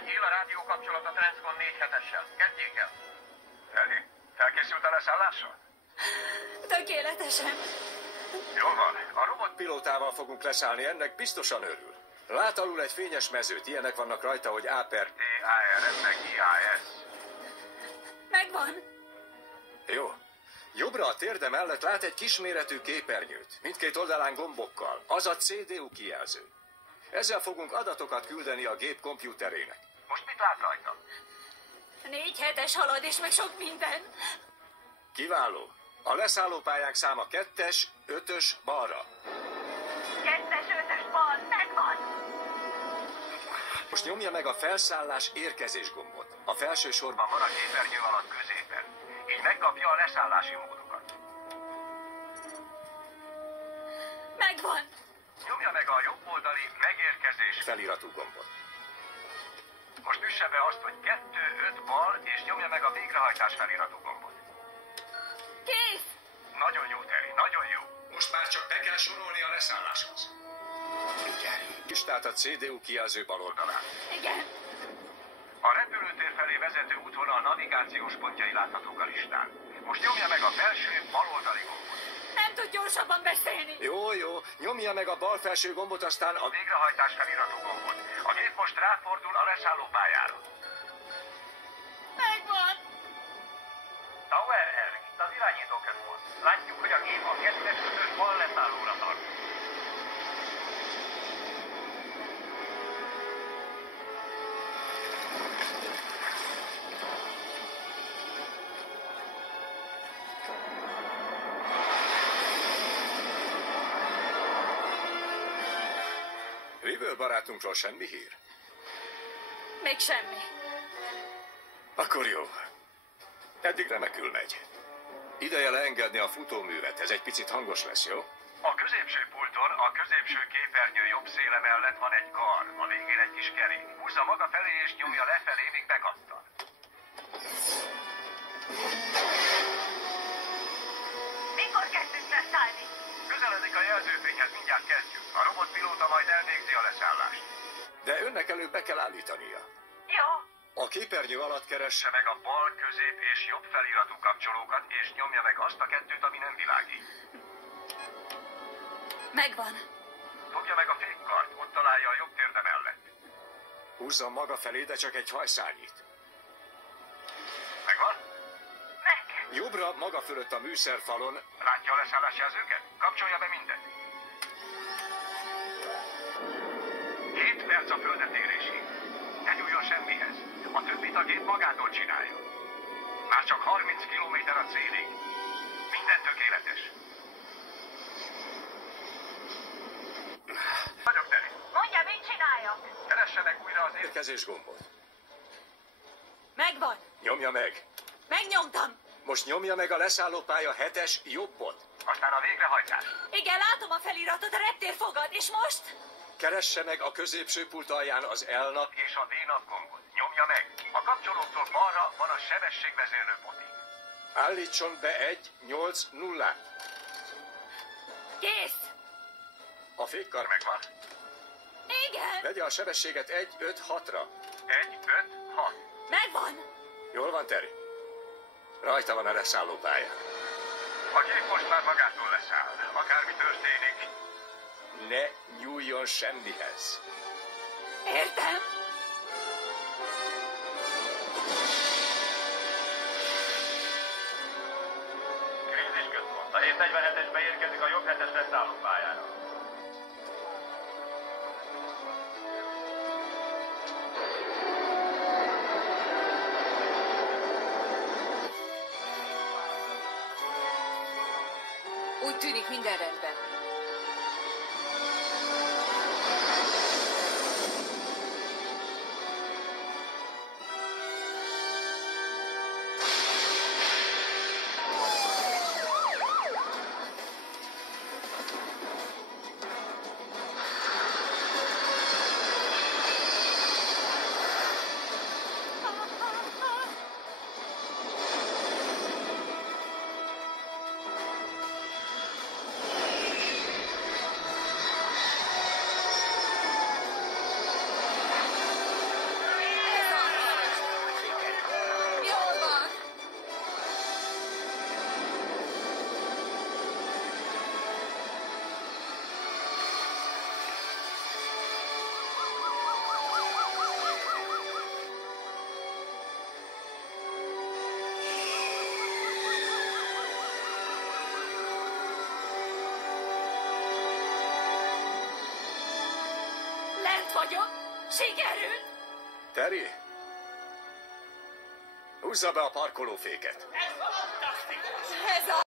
Ágyél a rádiókapcsolat a Transcon 4-7-essel. Kezdjék el. Elég. Felkészült a leszállásra? Tökéletesen. Jól van. A robotpilótával fogunk leszállni, ennek biztosan örül. Lát alul egy fényes mezőt, ilyenek vannak rajta, hogy A per T, ARS meg IAS. Megvan. Jó. Jobbra a térde mellett lát egy kisméretű képernyőt, mindkét oldalán gombokkal. Az a CDU kijelző. Ezzel fogunk adatokat küldeni a gép komputerének. Most mit lát rajta? 4-7-es halad és meg sok minden. Kiváló. A leszállópályák száma 2-es, 5-ös balra. 2-es, 5-ös bal, megvan. Most nyomja meg a felszállás érkezés gombot. A felső sorban Van a képernyő alatt középen. Így megkapja a leszállási módokat. Megvan. Nyomja meg a jobb oldali megérkezés. feliratú gombot. Most üsse be azt, hogy 2-5 bal, és nyomja meg a végrehajtás feliratú gombot. Kész. Nagyon jó, Terry, nagyon jó. Most már csak be kell sorolni a leszálláshoz. Igen. Kistált a CDU kijelző bal oldalán. Igen. A repülőtér felé vezető útvonal navigációs pontjai láthatók a listán. Most nyomja meg a felső baloldali gombot. Nem tud gyorsabban beszélni. Jó. Nyomja meg a bal felső gombot, aztán a... A végrehajtás feliratú gombot. A gép most ráfordul a leszállópályára. Megvan. Tower, Eric, itt az irányítóközpont. Látjuk, hogy a gép a 2-es 5-ös bal leszállóra tart. River barátunkról semmi hír? Még semmi. Akkor jó. Eddig remekül megy. Ideje leengedni a futóművet, ez egy picit hangos lesz, jó? A középső pulton, a középső képernyő jobb széle mellett van egy kar, a végén egy kis kerék. Húzza maga felé és nyomja lefelé, míg bekattan. Mikor kezdünk leszállni? Közeledik a jelzőfényhez, mindjárt kezdjük. A robotpilóta majd elvégzi a leszállást. De önnek előbb be kell állítania. Jó. A képernyő alatt keresse Üsse meg a bal, közép és jobb feliratú kapcsolókat, és nyomja meg azt a kettőt, ami nem világít. Megvan. Fogja meg a fékkart, ott találja a jobb térde mellett. húzza maga felé, de csak egy hajszárnyit. Megvan? Meg. Jobbra, maga fölött a műszerfalon, Látja a leszállásjelzőket? Kapcsolja be mindet. 7 perc a földet érésig. Ne nyúljon semmihez. A többit a gép magától csinálja. Már csak 30 kilométer a célig. Minden tökéletes. Vagyok, Terry. Mondja, mit csináljak? Keresse meg újra az érkezés gombot. Megvan. Nyomja meg. Megnyomtam. Most nyomja meg a leszállópálya 7-es jobbot. Aztán a végrehajtás. Igen, látom a feliratot, a reptér fogad. És most? Keresse meg a középső pult alján az L-nap És a D-nap gombot. Nyomja meg. A kapcsolóktól balra van a sebességvezérlő poti. Állítson be 1-8-0-át. Kész. A fékkar Megvan. Igen. vegye a sebességet 1-5-6-ra. 1, 5, 6. Megvan. Jól van, Terry? Rajta van a leszállópályán. A gép most már magától leszáll. Akármi történik. Ne nyúljon semmihez. Értem. Krízisközpont. A 747-es beérkezik a jobb 7-es leszállópályára. Úgy tűnik, minden rendben. Itt vagyok. Sikerült. Terry, húzza be a parkolóféket. Ez a...